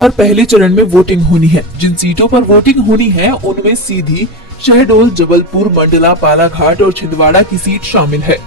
और पहले चरण में वोटिंग होनी है। जिन सीटों पर वोटिंग होनी है उनमें सीधी, शहडोल, जबलपुर, मंडला, बालाघाट और छिंदवाड़ा की सीट शामिल है।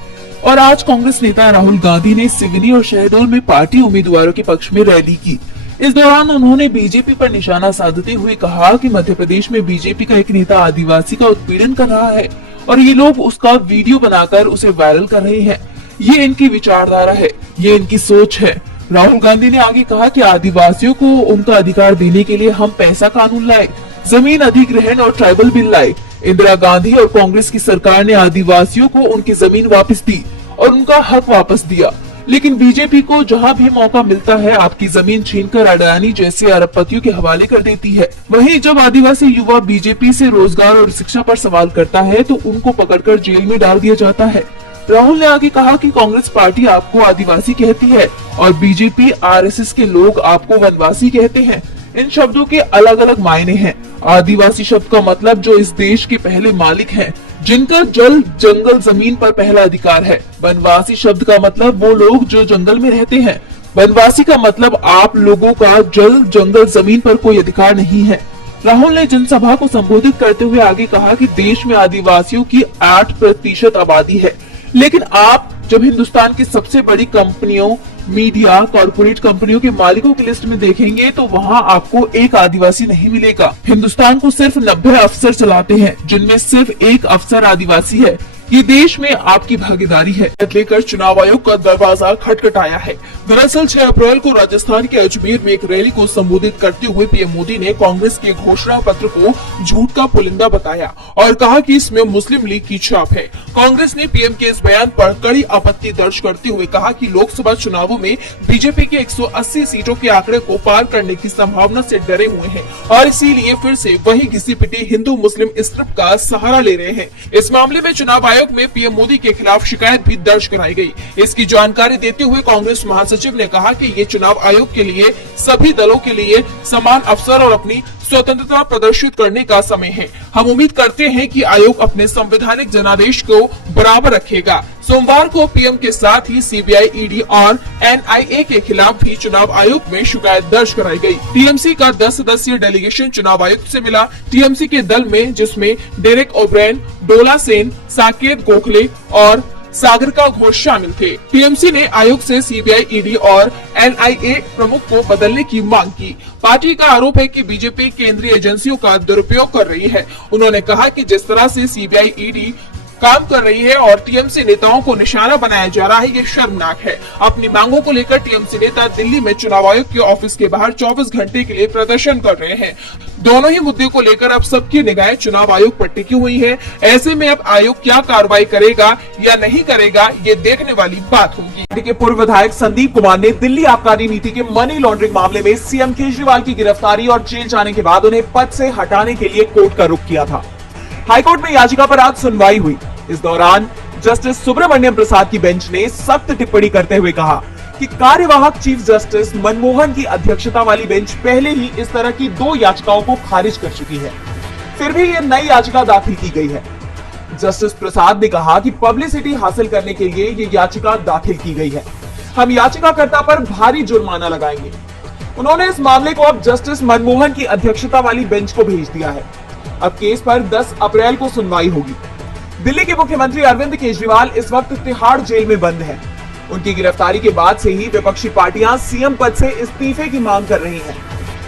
और आज कांग्रेस नेता राहुल गांधी ने सिवनी और शहडोल में पार्टी उम्मीदवारों के पक्ष में रैली की। इस दौरान उन्होंने बीजेपी पर निशाना साधते हुए कहा कि मध्य प्रदेश में बीजेपी का एक नेता आदिवासी का उत्पीड़न कर रहा है और ये लोग उसका वीडियो बनाकर उसे वायरल कर रहे हैं। ये इनकी विचारधारा है, ये इनकी सोच है। राहुल गांधी ने आगे कहा कि आदिवासियों को उनका अधिकार देने के लिए हम पैसा कानून लाए, जमीन अधिग्रहण और ट्राइबल बिल लाए। इंदिरा गांधी और कांग्रेस की सरकार ने आदिवासियों को उनकी जमीन वापस दी और उनका हक वापस दिया, लेकिन बीजेपी को जहां भी मौका मिलता है आपकी जमीन छीनकर अडानी जैसे अरबपतियों के हवाले कर देती है। वहीं जब आदिवासी युवा बीजेपी से रोजगार और शिक्षा पर सवाल करता है तो उनको पकड़कर जेल में डाल दिया जाता है। राहुल ने आगे कहा कि कांग्रेस पार्टी आपको आदिवासी कहती है और बीजेपी आरएसएस के लोग आपको वनवासी कहते हैं। इन शब्दों के अलग अलग मायने हैं। आदिवासी शब्द का मतलब जो इस देश के पहले मालिक हैं, जिनका जल, जंगल, जमीन पर पहला अधिकार है। वनवासी शब्द का मतलब वो लोग जो जंगल में रहते हैं। वनवासी का मतलब आप लोगों का जल, जंगल, जमीन पर कोई अधिकार नहीं है। राहुल ने जनसभा को संबोधित करते हुए आगे कहा कि देश में आदिवासियों की 8% आबादी है, लेकिन आप जब हिंदुस्तान की सबसे बड़ी कंपनियों, मीडिया, कॉर्पोरेट कंपनियों के मालिकों की लिस्ट में देखेंगे तो वहां आपको एक आदिवासी नहीं मिलेगा। हिंदुस्तान को सिर्फ 90 अफसर चलाते हैं, जिनमें सिर्फ एक अफसर आदिवासी है। ये देश में आपकी भागीदारी है। लेकर चुनाव आयोग का दरवाजा खटखटाया है। दरअसल 6 अप्रैल को राजस्थान के अजमेर में एक रैली को संबोधित करते हुए पीएम मोदी ने कांग्रेस के घोषणा पत्र को झूठ का पुलिंदा बताया और कहा कि इसमें मुस्लिम लीग की छाप है। कांग्रेस ने पीएम के इस बयान पर कड़ी आपत्ति दर्ज करते हुए कहा कि लोकसभा चुनावों में बीजेपी के 180 सीटों के आंकड़े को पार करने की संभावना से डरे हुए हैं और इसीलिए फिर से वही घिसी पिटी हिंदू मुस्लिम स्ट्रिप का सहारा ले रहे हैं। इस मामले में चुनाव आयोग में पीएम मोदी के खिलाफ शिकायत भी दर्ज कराई गई। इसकी जानकारी देते हुए कांग्रेस महासचिव ने कहा कि ये चुनाव आयोग के लिए सभी दलों के लिए समान अवसर और अपनी स्वतंत्रता प्रदर्शित करने का समय है। हम उम्मीद करते हैं कि आयोग अपने संवैधानिक जनादेश को बराबर रखेगा। सोमवार को पीएम के साथ ही सीबीआई, ईडी और एनआईए के खिलाफ भी चुनाव आयोग में शिकायत दर्ज कराई गई। टीएमसी का 10 सदस्यीय डेलीगेशन चुनाव आयुक्त से मिला। टीएमसी के दल में जिसमें डेरेक ओब्रेन, डोला सेन, साकेत गोखले और सागर का घोष शामिल थे। टीएमसी ने आयोग से सीबीआई, ईडी और एनआईए प्रमुख को बदलने की मांग की। पार्टी का आरोप है कि बीजेपी केंद्रीय एजेंसियों का दुरुपयोग कर रही है। उन्होंने कहा कि जिस तरह से सीबीआई, ईडी काम कर रही है और टीएमसी नेताओं को निशाना बनाया जा रहा है, ये शर्मनाक है। अपनी मांगों को लेकर टीएमसी नेता दिल्ली में चुनाव आयोग के ऑफिस के बाहर 24 घंटे के लिए प्रदर्शन कर रहे हैं। दोनों ही मुद्दे को लेकर अब सबकी निगाहें चुनाव आयोग पर टिकी हुई है। ऐसे में अब आयोग क्या कार्रवाई करेगा या नहीं करेगा, ये देखने वाली बात होगी। पार्टी के पूर्व विधायक संदीप कुमार ने दिल्ली आबकारी नीति के मनी लॉन्ड्रिंग मामले में सीएम केजरीवाल की गिरफ्तारी और जेल जाने के बाद उन्हें पद से हटाने के लिए कोर्ट का रुख किया था। हाईकोर्ट में याचिका पर आज सुनवाई हुई। इस दौरान जस्टिस सुब्रमण्यम प्रसाद की बेंच ने सख्त टिप्पणी करते हुए कहा कि कार्यवाहक चीफ जस्टिस मनमोहन की अध्यक्षता वाली बेंच पहले ही इस तरह की 2 याचिकाओं को खारिज कर चुकी है, फिर भी ये नई याचिका दाखिल की गई है। जस्टिस प्रसाद ने कहा कि पब्लिसिटी हासिल करने के लिए ये याचिका दाखिल की गई है। हम याचिकाकर्ता पर भारी जुर्माना लगाएंगे। उन्होंने इस मामले को अब जस्टिस मनमोहन की अध्यक्षता वाली बेंच को भेज दिया है। अब केस पर 10 अप्रैल को सुनवाई होगी। दिल्ली के मुख्यमंत्री अरविंद केजरीवाल इस वक्त तिहाड़ जेल में बंद हैं। उनकी गिरफ्तारी के बाद से ही विपक्षी पार्टियां सीएम पद से इस्तीफे की मांग कर रही हैं।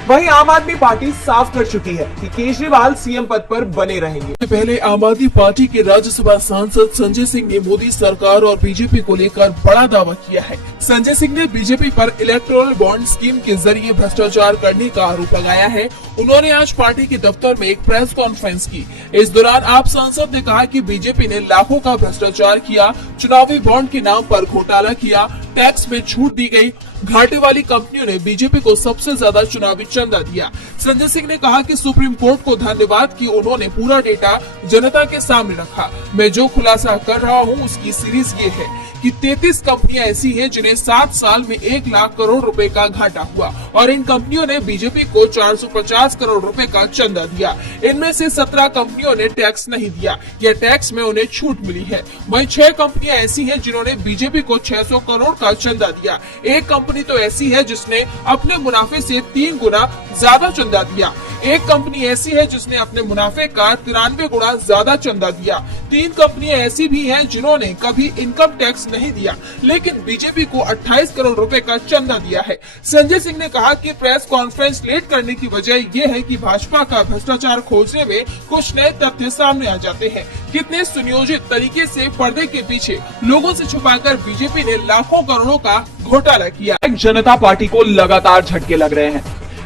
वहीं आम आदमी पार्टी साफ कर चुकी है कि केजरीवाल सीएम पद पर बने रहेंगे। पहले आम आदमी पार्टी के राज्यसभा सांसद संजय सिंह ने मोदी सरकार और बीजेपी को लेकर बड़ा दावा किया है। संजय सिंह ने बीजेपी पर इलेक्टोरल बॉन्ड स्कीम के जरिए भ्रष्टाचार करने का आरोप लगाया है। उन्होंने आज पार्टी के दफ्तर में एक प्रेस कॉन्फ्रेंस की। इस दौरान आप सांसद ने कहा कि बीजेपी ने लाखों का भ्रष्टाचार किया, चुनावी बॉन्ड के नाम पर घोटाला किया, टैक्स में छूट दी गई, घाटे वाली कंपनियों ने बीजेपी को सबसे ज्यादा चुनावी चंदा दिया। संजय सिंह ने कहा कि सुप्रीम कोर्ट को धन्यवाद कि उन्होंने पूरा डेटा जनता के सामने रखा। मैं जो खुलासा कर रहा हूं उसकी सीरीज ये है कि 33 कंपनियां ऐसी हैं जिन्हें 7 साल में 1 लाख करोड़ रुपए का घाटा हुआ और इन कंपनियों ने बीजेपी को 450 करोड़ रुपए का चंदा दिया। इनमें से 17 कंपनियों ने टैक्स नहीं दिया या टैक्स में उन्हें छूट मिली है। वहीं 6 कंपनियां ऐसी हैं जिन्होंने बीजेपी को 600 करोड़ का चंदा दिया। एक कंपनी तो ऐसी है जिसने अपने मुनाफे से 3 गुना ज्यादा चंदा दिया। एक कंपनी ऐसी है जिसने अपने मुनाफे का 93 गुना ज्यादा चंदा दिया। 3 कंपनियां ऐसी भी हैं जिन्होंने कभी इनकम टैक्स नहीं दिया, लेकिन बीजेपी को 28 करोड़ रुपए का चंदा दिया है। संजय सिंह ने कहा कि प्रेस कॉन्फ्रेंस लेट करने की वजह यह है कि भाजपा का भ्रष्टाचार खोजने में कुछ नए तथ्य सामने आ जाते हैं। कितने सुनियोजित तरीके से पर्दे के पीछे लोगों से छुपाकर बीजेपी ने लाखों करोड़ों का घोटाला किया। जनता पार्टी को लगातार झटके लग रहे हैं।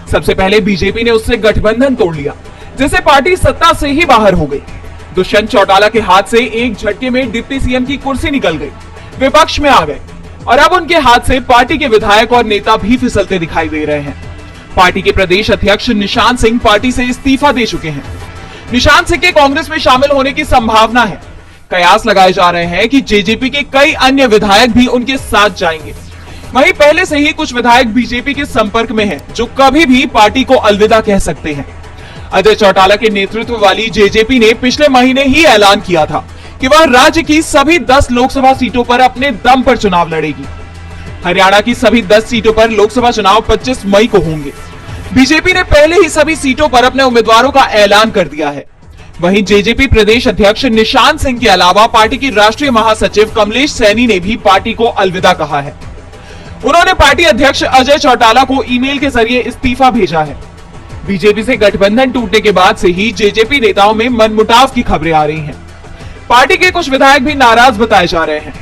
सबसे पहले बीजेपी ने उससे गठबंधन तोड़ लिया, जिससे पार्टी सत्ता से ही बाहर हो गई। दुष्यंत चौटाला के हाथ से एक झटके में डिप्टी सीएम की कुर्सी निकल गई, विपक्ष में आ गए और अब उनके हाथ से पार्टी के विधायक और नेता भी फिसलते दिखाई दे रहे हैं। पार्टी के प्रदेश अध्यक्ष निशांत सिंह पार्टी से इस्तीफा दे चुके हैं। निशांत सिंह के कांग्रेस में शामिल होने की संभावना है। कयास लगाए जा रहे हैं कि जेजेपी के कई अन्य विधायक भी उनके साथ जाएंगे। वहीं पहले से ही कुछ विधायक बीजेपी के संपर्क में हैं, जो कभी भी पार्टी को अलविदा कह सकते हैं। अजय चौटाला के नेतृत्व वाली जेजेपी ने पिछले महीने ही ऐलान किया था कि वह राज्य की सभी 10 लोकसभा सीटों पर अपने दम पर चुनाव लड़ेगी। हरियाणा की सभी 10 सीटों पर लोकसभा चुनाव 25 मई को होंगे। बीजेपी ने पहले ही सभी सीटों पर अपने उम्मीदवारों का ऐलान कर दिया है। वहीं जेजेपी प्रदेश अध्यक्ष निशांत सिंह के अलावा पार्टी की राष्ट्रीय महासचिव कमलेश सैनी ने भी पार्टी को अलविदा कहा है। उन्होंने पार्टी अध्यक्ष अजय चौटाला को ईमेल के जरिए इस्तीफा भेजा है। बीजेपी से गठबंधन टूटने के बाद से ही जेजेपी नेताओं में मनमुटाव की खबरें आ रही हैं। पार्टी के कुछ विधायक भी नाराज बताए जा रहे हैं।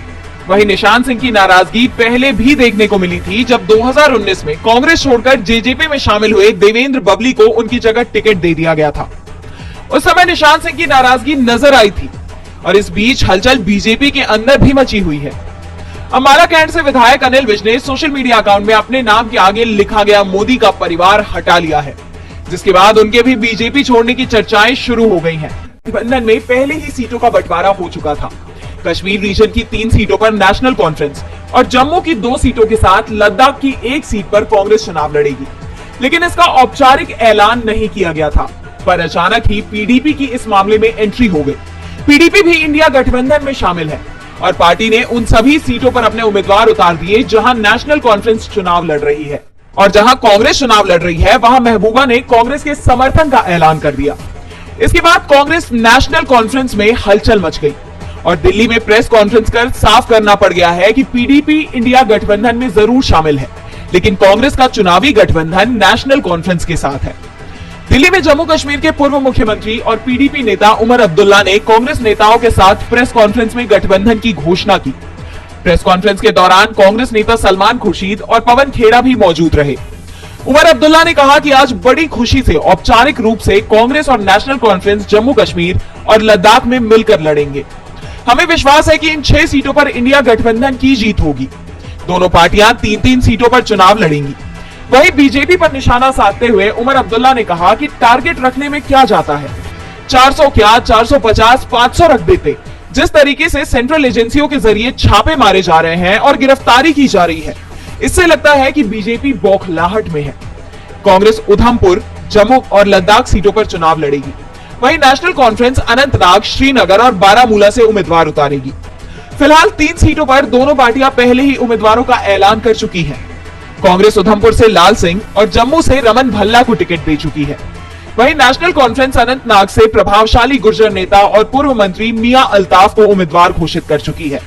वहीं निशांत सिंह की नाराजगी पहले भी देखने को मिली थी, जब 2019 में कांग्रेस छोड़कर जेजेपी में शामिल हुए देवेंद्र बबली को उनकी जगह टिकट दे दिया गया था। उस समय निशांत सिंह की नाराजगी नजर आई थी और इस बीच हलचल बीजेपी के अंदर भी मची हुई है। अम्बाला कैंट से विधायक अनिल विज ने सोशल मीडिया अकाउंट में अपने नाम के आगे लिखा गया मोदी का परिवार हटा लिया है, जिसके बाद उनके भी बीजेपी छोड़ने की चर्चाएं शुरू हो गई हैं। गठबंधन में पहले ही सीटों का बंटवारा हो चुका था। कश्मीर रीजन की 3 सीटों पर नेशनल कॉन्फ्रेंस और जम्मू की 2 सीटों के साथ लद्दाख की 1 सीट पर कांग्रेस चुनाव लड़ेगी, लेकिन इसका औपचारिक ऐलान नहीं किया गया था। पर अचानक ही पीडीपी की इस मामले में एंट्री हो गई। पीडीपी भी इंडिया गठबंधन में शामिल है और पार्टी ने उन सभी सीटों पर अपने उम्मीदवार उतार दिए जहां नेशनल कॉन्फ्रेंस चुनाव लड़ रही है, और जहां कांग्रेस चुनाव लड़ रही है वहां महबूबा ने कांग्रेस के समर्थन का ऐलान कर दिया। इसके बाद कांग्रेस नेशनल कॉन्फ्रेंस में हलचल मच गई और दिल्ली में प्रेस कॉन्फ्रेंस कर साफ करना पड़ गया है कि पीडीपी इंडिया गठबंधन में जरूर शामिल है, लेकिन कांग्रेस का चुनावी गठबंधन नेशनल कॉन्फ्रेंस के साथ है। दिल्ली में जम्मू कश्मीर के पूर्व मुख्यमंत्री और पीडीपी नेता उमर अब्दुल्ला ने कांग्रेस नेताओं के साथ प्रेस कॉन्फ्रेंस में गठबंधन की घोषणा की। प्रेस कॉन्फ्रेंस के दौरान कांग्रेस नेता सलमान खुर्शीद और पवन खेड़ा भी मौजूद रहे। उमर अब्दुल्ला ने कहा कि आज बड़ी खुशी से औपचारिक रूप से कांग्रेस और नेशनल कॉन्फ्रेंस जम्मू कश्मीर और लद्दाख में मिलकर लड़ेंगे। हमें विश्वास है कि इन 6 सीटों पर इंडिया गठबंधन की जीत होगी। दोनों पार्टियां 3-3 सीटों पर चुनाव लड़ेंगी। वहीं बीजेपी पर निशाना साधते हुए उमर अब्दुल्ला ने कहा कि टारगेट रखने में क्या जाता है, 400 क्या 450 500 रख देते। जिस तरीके से सेंट्रल एजेंसियों के जरिए छापे मारे जा रहे हैं और गिरफ्तारी की जा रही है, इससे लगता है कि बीजेपी बौखलाहट में है। कांग्रेस उधमपुर, जम्मू और लद्दाख सीटों पर चुनाव लड़ेगी। वहीं नेशनल कॉन्फ्रेंस अनंतनाग, श्रीनगर और बारामूला से उम्मीदवार उतारेगी। फिलहाल 3 सीटों पर दोनों पार्टियां पहले ही उम्मीदवारों का ऐलान कर चुकी हैं। कांग्रेस उधमपुर से लाल सिंह और जम्मू से रमन भल्ला को टिकट दे चुकी है। वहीं नेशनल कॉन्फ्रेंस अनंतनाग से प्रभावशाली गुर्जर नेता और पूर्व मंत्री मियां अल्ताफ को उम्मीदवार घोषित कर चुकी है।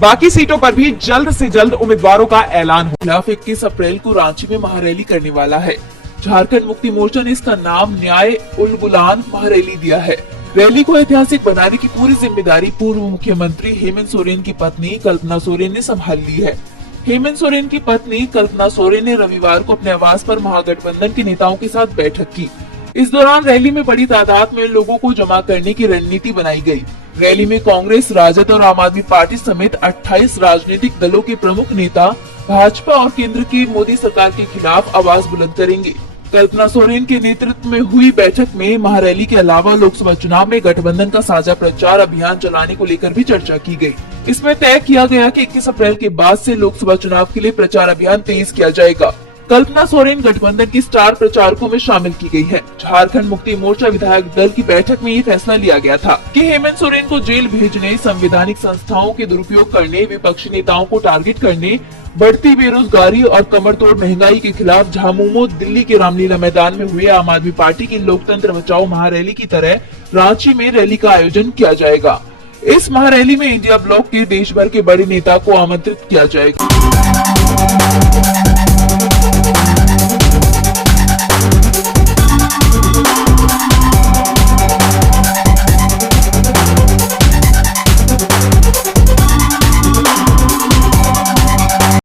बाकी सीटों पर भी जल्द से जल्द उम्मीदवारों का ऐलान हो। खिलाफ 21 अप्रैल को रांची में महारैली करने वाला है। झारखंड मुक्ति मोर्चा ने इसका नाम न्याय उल गुलान महारैली दिया है। रैली को ऐतिहासिक बनाने की पूरी जिम्मेदारी पूर्व मुख्यमंत्री हेमंत सोरेन की पत्नी कल्पना सोरेन ने संभाल ली है। हेमंत सोरेन की पत्नी कल्पना सोरेन ने रविवार को अपने आवास पर महागठबंधन के नेताओं के साथ बैठक की। इस दौरान रैली में बड़ी तादाद में लोगों को जमा करने की रणनीति बनाई गई। रैली में कांग्रेस, राजद और आम आदमी पार्टी समेत 28 राजनीतिक दलों के प्रमुख नेता भाजपा और केंद्र की मोदी सरकार के खिलाफ आवाज बुलंद करेंगे। कल्पना सोरेन के नेतृत्व में हुई बैठक में महारैली के अलावा लोकसभा चुनाव में गठबंधन का साझा प्रचार अभियान चलाने को लेकर भी चर्चा की गई। इसमें तय किया गया कि 21 अप्रैल के बाद से लोकसभा चुनाव के लिए प्रचार अभियान तेज किया जाएगा। कल्पना सोरेन गठबंधन की स्टार प्रचारकों में शामिल की गई है। झारखंड मुक्ति मोर्चा विधायक दल की बैठक में ये फैसला लिया गया था कि हेमंत सोरेन को जेल भेजने, संवैधानिक संस्थाओं के दुरुपयोग करने, विपक्षी नेताओं को टारगेट करने, बढ़ती बेरोजगारी और कमरतोड़ महंगाई के खिलाफ झामुमो दिल्ली के रामलीला मैदान में हुए आम आदमी पार्टी की लोकतंत्र बचाओ महारैली की तरह रांची में रैली का आयोजन किया जाएगा। इस महारैली में इंडिया ब्लॉक के देश भर के बड़े नेता को आमंत्रित किया जाएगा।